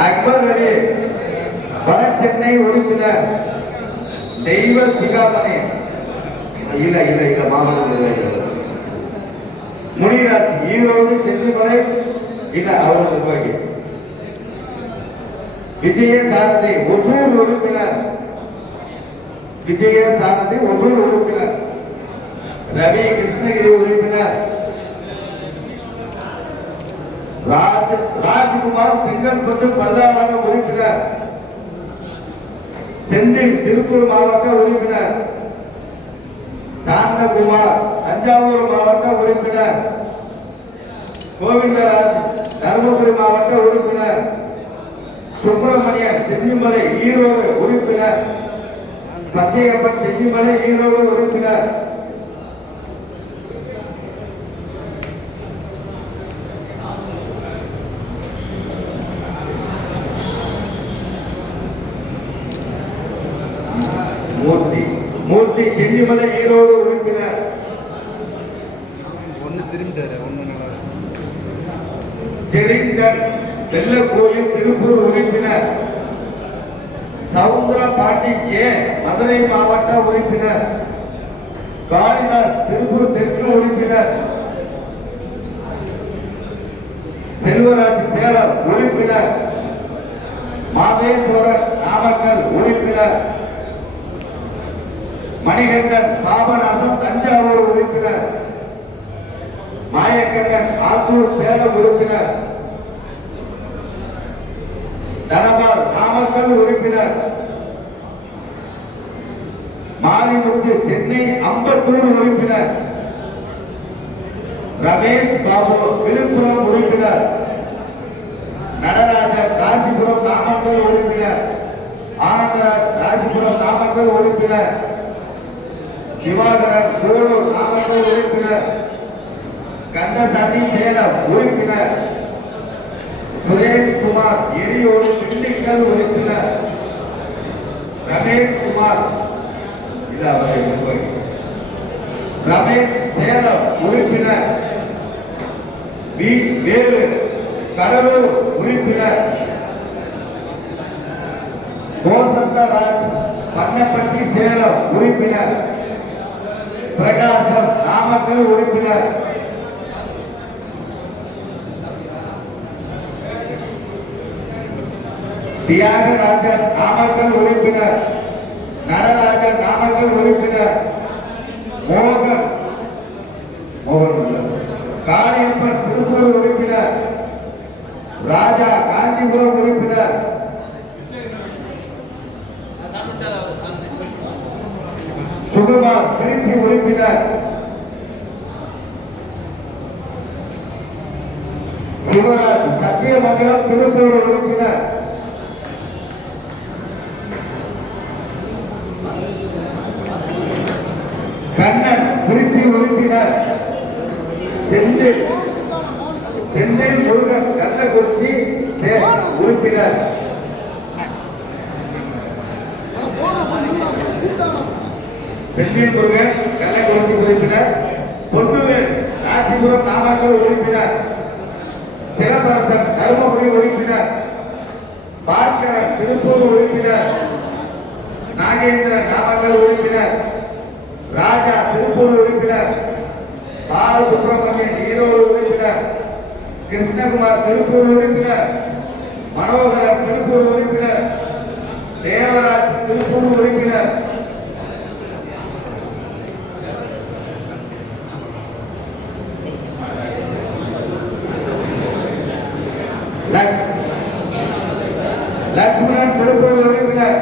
அக்பர் அலி வட சென்னை உறுப்பினர் தெய்வ சிகாமணி இல்ல இல்ல இல்ல மாவட்ட முனிராஜ் ஈரோடு சென்னிமலை இல்ல அவரோட நிர்வாகி விஜய சாரதி ஒசூர் உறுப்பினர் விஜய சாரதி ஒசூர் உறுப்பினர் ரவி கிருஷ்ணகிரி உறுப்பினர் ராஜ்குமார் செங்கல்பட்டு பல்லாவரம் உறுப்பினர் செந்தில் திருப்பூர் மாவட்ட உறுப்பினர் சாந்தகுமார் தஞ்சாவூர் மாவட்ட உறுப்பினர் கோவிந்தராஜ் தருமபுரி மாவட்ட உறுப்பினர் சுப்பிரமணியன் சென்னிமலை ஈரோடு உறுப்பினர் பச்சையப்பன் சென்னிமலை ஈரோடு உறுப்பினர் மூர்த்தி சென்னிமலை ஈரோடு உறுப்பினர் ஜெரிங்கன் வெள்ளக்கோயில் திருப்பூர் உறுப்பினர் சவுந்தர பாண்டி ஏ மதுரை மாவட்ட உறுப்பினர் காளிதாஸ் திருப்பூர் தெற்கு உறுப்பினர் செல்வராஜ் சேலம் உறுப்பினர் மாதேஸ்வரன் நாமக்கல் உறுப்பினர் மணிகண்டன் பாபநாசம் தஞ்சாவூர் உறுப்பினர் மாயக்கண்ணன் ஆத்தூர் சேலம் உறுப்பினர் தனபால் நாமக்கல் உறுப்பினர் மாரிமுத்து சென்னை அம்பத்தூர் உறுப்பினர் ரமேஷ் பாபு விழுப்புரம் உறுப்பினர் நடராஜர் ராசிபுரம் நாமக்கல் உறுப்பினர் ஆனந்தராஜ் ராசிபுரம் நாமக்கல் உறுப்பினர் திவாகரன் சூலூர் நாமக்கல் உறுப்பினர் கந்தசாமி சேலம் உறுப்பினர் சுரேஷ் குமார் எரியோடு திண்டுக்கல் உறுப்பினர் ரமேஷ் குமார் ரமேஷ் சேலம் உறுப்பினர் வேலு கடலூர் உறுப்பினர் கோசந்தராஜ் பண்ணப்பட்டி சேலம் உறுப்பினர் பிரகாசம் நாமக்கல் உறுப்பினர் தியாகராஜன் நாமக்கல் உறுப்பினர் நடராஜன் நாமக்கல் உறுப்பினர் மோகன் காளியப்பன் திருப்பூர் உறுப்பினர் ராஜா காஞ்சிபுரம் உறுப்பினர் சுகுமார் திருச்சி உறுப்பினர் சிவராஜ் சத்தியமங்கலம் திருப்பூர் உறுப்பினர் கண்ணன் திருச்சி உறுப்பினர் செந்தில் முருகன் கள்ளக்குறிச்சி உறுப்பினர் செந்தில் முருகன் கள்ளக்குறிச்சி உறுப்பினர் பொன்னுவேல் ராசிபுரம் நாமக்கல் உறுப்பினர் சிலம்பரசன் தருமபுரி உறுப்பினர் பாஸ்கரன் திருப்பூர் உறுப்பினர் நாகேந்திரன் நாமக்கல் உறுப்பினர் ராஜா திருப்பூர் உறுப்பினர் பாலசுப்ரமணியன் ஈரோடு உறுப்பினர் கிருஷ்ணகுமார் திருப்பூர் உறுப்பினர் மனோகரன் திருப்பூர் உறுப்பினர் தேவராஜ் திருப்பூர் உறுப்பினர் லட்சுமணன் திருப்பூர் உறுப்பினர்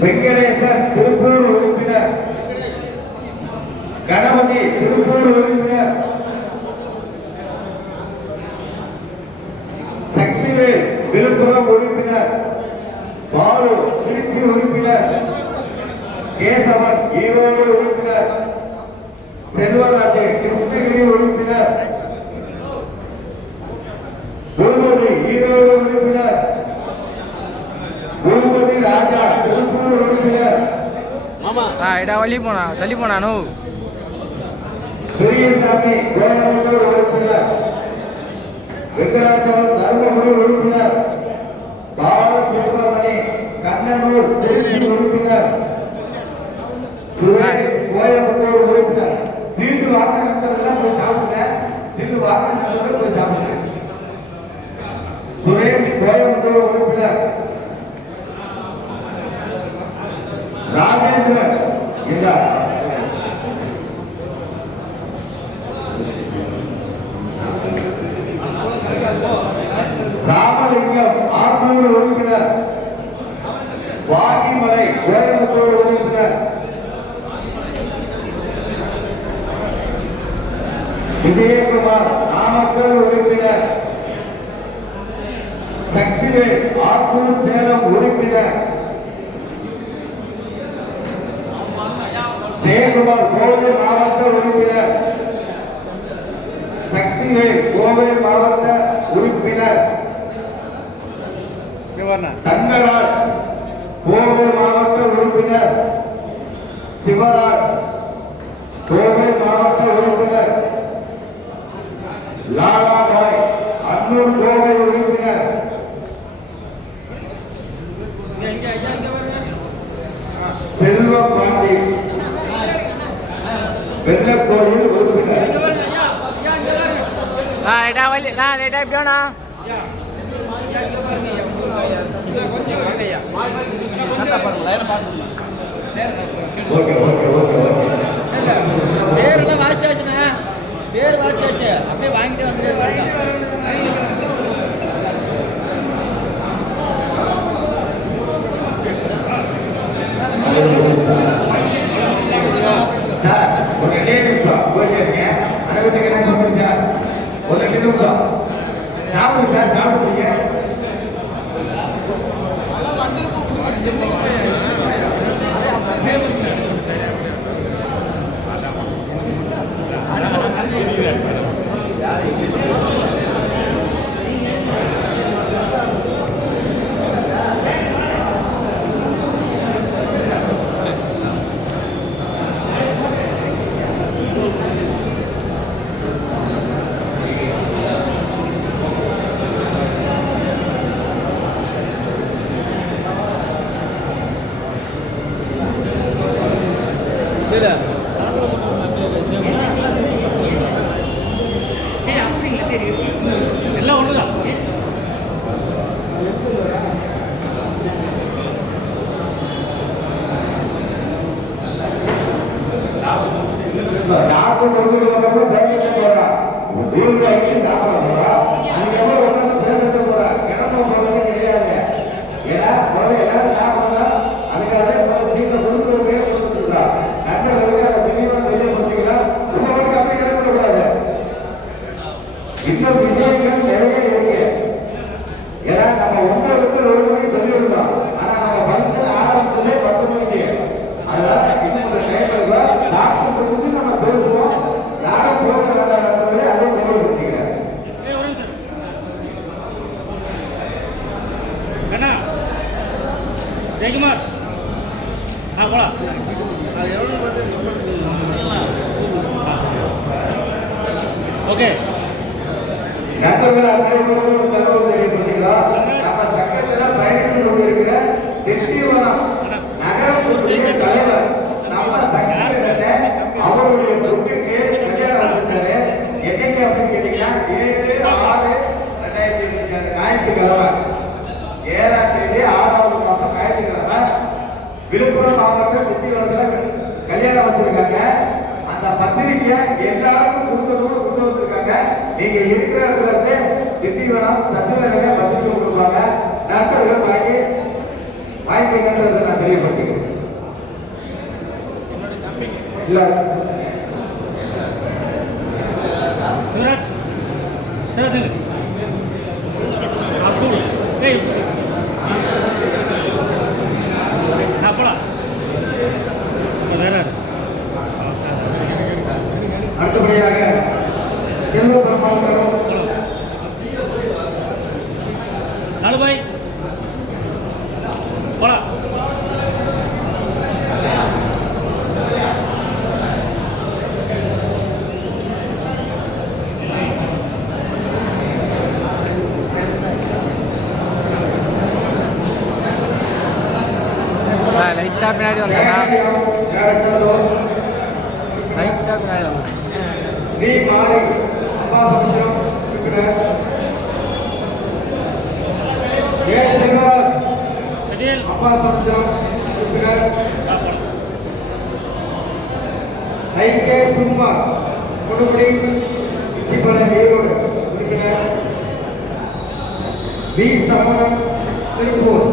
வெங்கடேசன் திருப்பூர் உறுப்பினர் கணபதி திருப்பூர் உறுப்பினர் சக்திவேல் விழுப்புரம் உறுப்பினர் பாலு திருச்சி உறுப்பினர் கேசவன் ஈரோடு உறுப்பினர் செல்வராஜ் கிருஷ்ணகிரி உறுப்பினர் பூபதி ஈரோடு உறுப்பினர் பூபதி ராஜா திருப்பூர் உறுப்பினர் தள்ளி போனா பெரியசாமி கோயம்புத்தூர் உறுப்பினர் வெங்கடாச்சலம் தருமபுரி உறுப்பினர் பாலசுப்ரமணி கண்ணனூர் திருச்சி உறுப்பினர் சுரேஷ் கோயம்புத்தூர் உறுப்பினர். சீட்டு வாங்கின நண்பர்கள் போய் சாப்பிடுங்க. சீட்டு வாங்கின நண்பர்கள் போய் சாப்பிடுங்க. சுரேஷ் கோயம்புத்தூர் உறுப்பினர் ராஜேந்திரன் இல்ல ராமலிங்கம் ஆத்தூர் உறுப்பினர் வாகிமலை கோயம்புத்தூர் உறுப்பினர் விஜயகுமார் நாமக்கல் உறுப்பினர் சக்திவேல் ஆத்தூர் சேலம் உறுப்பினர் ஜெயக்குமார் கோவை மாவட்ட உறுப்பினர் சக்திவேல் கோவை மாவட்ட உறுப்பினர் தங்கராஜ் கோவை மாவட்ட உறுப்பினர் சிவராஜ் கோவை மாவட்ட உறுப்பினர் லாலாபாய் அன்னூர் கோவை உறுப்பினர் செல்வ பாண்டி வெள்ளக்கோயில் உறுப்பினர் பேரெல்லாம் வாசிச்சாச்சுண்ணா. பேர் வாசிச்சாச்சு, அப்படியே வாங்கிட்டு வந்து சார் ஒரு 2 நிமிஷம் போயிருக்கீங்க. அரவிந்தக்கு என்ன சொல்லுங்க சார், ஒரு 2 நிமிஷம் சாப்பிடுங்க சார். சாப்பிடுங்க எல்லாம் ஒண்ணுதான். சாப்பிட்டு முடிஞ்சதுக்கப்புறம் பேசிட்டு போறா. ஊருக்கு சாப்பிட போறா. அதுக்கப்புறம் ஒன்றும் பேசிட்டு போறா. கிளம்ப போறது கிடையாது. ஏன்னா முதல்ல எல்லாரும் சாப்பிடணும். அதுக்காக சீட்டை கொடுக்குறது பேர் கொடுத்துருக்கா. நண்பர்களுக்கு அதை தெளிவாக தெரியப்படுத்திக்கலாம். உங்க மட்டும் அப்படி கிளம்பக்கூடாது. இன்னும் விஷயங்கள் நிறைய இருக்கு. ஏன்னா நம்ம 9 மணிக்கு சொல்லிவிடலாம். ஆனா நம்ம பரிசல் ஆரம்பத்திலே 10 மணிக்கு. அதனால இன்னும் டைம் சாப்பிட்டு நம்ம பேசுவோம். யாரும் போகிற அதே தெளிவுபடுத்திக்க. அண்ணா ஜெயக்குமார் போலாம். ஓகே நண்பர்கள் அத்தனை பேரும் ஒரு தகவல் தெரியப்படுத்திக்கலாம். நம்ம சங்கத்தில் பயணித்து கொண்டிருக்கிற திண்டிவனம் நகரத்துடைய தலைவர் நம்ம சங்கத்திட்ட அவருடைய பொறுப்புக்கு கல்யாணம் வச்சிருக்காரு. என்னைக்கு அப்படின்னு கேட்டீங்கன்னா 7/6/2025 ஞாயிற்றுக்கிழமை 7ஆம் தேதி 6வது மாசம் ஞாயிற்றுக்கிழமை விழுப்புரம் மாவட்டம் திண்டிவனத்தில் கல்யாணம் வச்சிருக்காங்க. அந்த பத்திரிக்கை எல்லாருக்கும் கொடுக்கணும்னு கொண்டு வந்திருக்காங்க. நீங்க இருக்கிற இடத்துல இருந்து திண்டிவனம் சத்துவேலையில பத்திரிக்கை கொடுப்பாங்க. நண்பர்கள் வாங்கிக்கிறத நான் தெரியப்படுத்திக்கிறேன். இல்ல சிவராஜ் சிவராஜ் போலாம். அடுத்தபடியாக செல்வ பெருமாள் நாலுபாய் போலாம். லைட்டாக பின்னாடி வந்தேன்னா லைட்டாக பின்னாடி வந்தேன் வி மாறி அப்பா சமுத்திரம் இருக்கிறார். ஏ செல்வராஜ் அப்பா சமுத்திரம் இருக்கிறார். ஐகே சும்மா கொடுமுடி இச்சிப்பளம் ஈரோடு இருக்கிறார். வி சமணம் திருப்பூர்